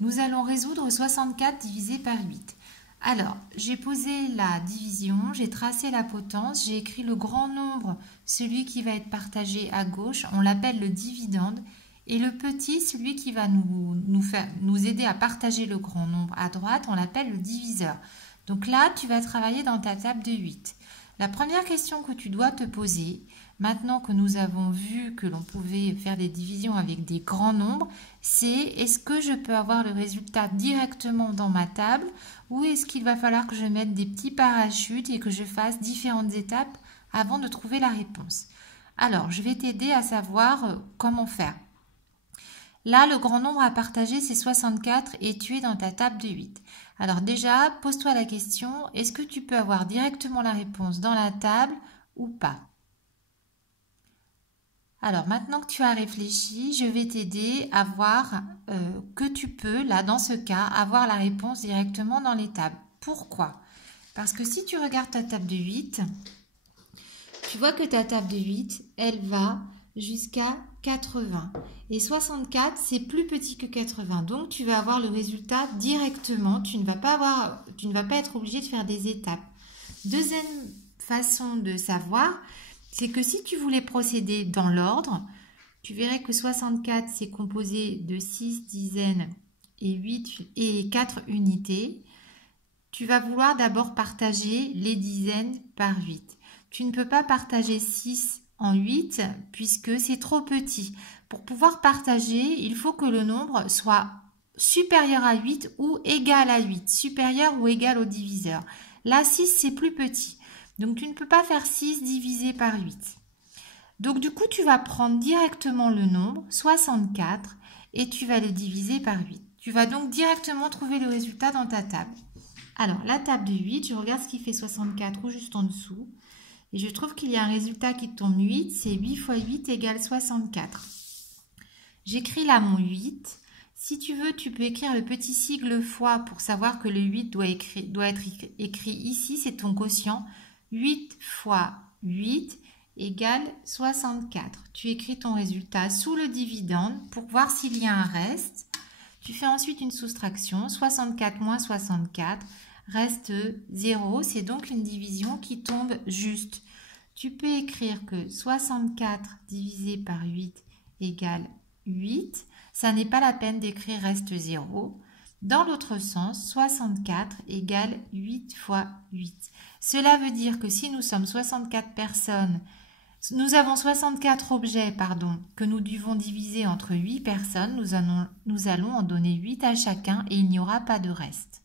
Nous allons résoudre 64 divisé par 8. Alors, j'ai posé la division, j'ai tracé la potence, j'ai écrit le grand nombre, celui qui va être partagé à gauche, on l'appelle le dividende, et le petit, celui qui va nous aider à partager le grand nombre à droite, on l'appelle le diviseur. Donc là, tu vas travailler dans ta table de 8. La première question que tu dois te poser, maintenant que nous avons vu que l'on pouvait faire des divisions avec des grands nombres, c'est est-ce que je peux avoir le résultat directement dans ma table ou est-ce qu'il va falloir que je mette des petits parachutes et que je fasse différentes étapes avant de trouver la réponse. Alors, je vais t'aider à savoir comment faire. Là, le grand nombre à partager, c'est 64 et tu es dans ta table de 8. Alors déjà, pose-toi la question, est-ce que tu peux avoir directement la réponse dans la table ou pas? Alors maintenant que tu as réfléchi, je vais t'aider à voir que tu peux, là dans ce cas, avoir la réponse directement dans les tables. Pourquoi? Parce que si tu regardes ta table de 8, tu vois que ta table de 8, elle va jusqu'à 80. Et 64, c'est plus petit que 80. Donc, tu vas avoir le résultat directement. Tu ne vas pas être obligé de faire des étapes. Deuxième façon de savoir, c'est que si tu voulais procéder dans l'ordre, tu verrais que 64, c'est composé de 6 dizaines et 4 unités. Tu vas vouloir d'abord partager les dizaines par 8. Tu ne peux pas partager 6 en 8 puisque c'est trop petit. Pour pouvoir partager, il faut que le nombre soit supérieur à 8 ou égal à 8, supérieur ou égal au diviseur. Là, 6, c'est plus petit. Donc, tu ne peux pas faire 6 divisé par 8. Donc, du coup, tu vas prendre directement le nombre, 64, et tu vas le diviser par 8. Tu vas donc directement trouver le résultat dans ta table. Alors, la table de 8, je regarde ce qui fait 64 ou juste en dessous. Et je trouve qu'il y a un résultat qui tombe 8, c'est 8 fois 8 égale 64. J'écris là mon 8. Si tu veux, tu peux écrire le petit sigle fois pour savoir que le 8 doit être écrit ici, c'est ton quotient. 8 fois 8 égale 64. Tu écris ton résultat sous le dividende pour voir s'il y a un reste. Tu fais ensuite une soustraction, 64 moins 64 reste 0, c'est donc une division qui tombe juste. Tu peux écrire que 64 divisé par 8 égale 8. Ça n'est pas la peine d'écrire reste 0. Dans l'autre sens, 64 égale 8 fois 8. Cela veut dire que si nous sommes 64 personnes, nous avons 64 objets, que nous devons diviser entre 8 personnes, nous allons en donner 8 à chacun et il n'y aura pas de reste.